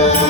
Thank you.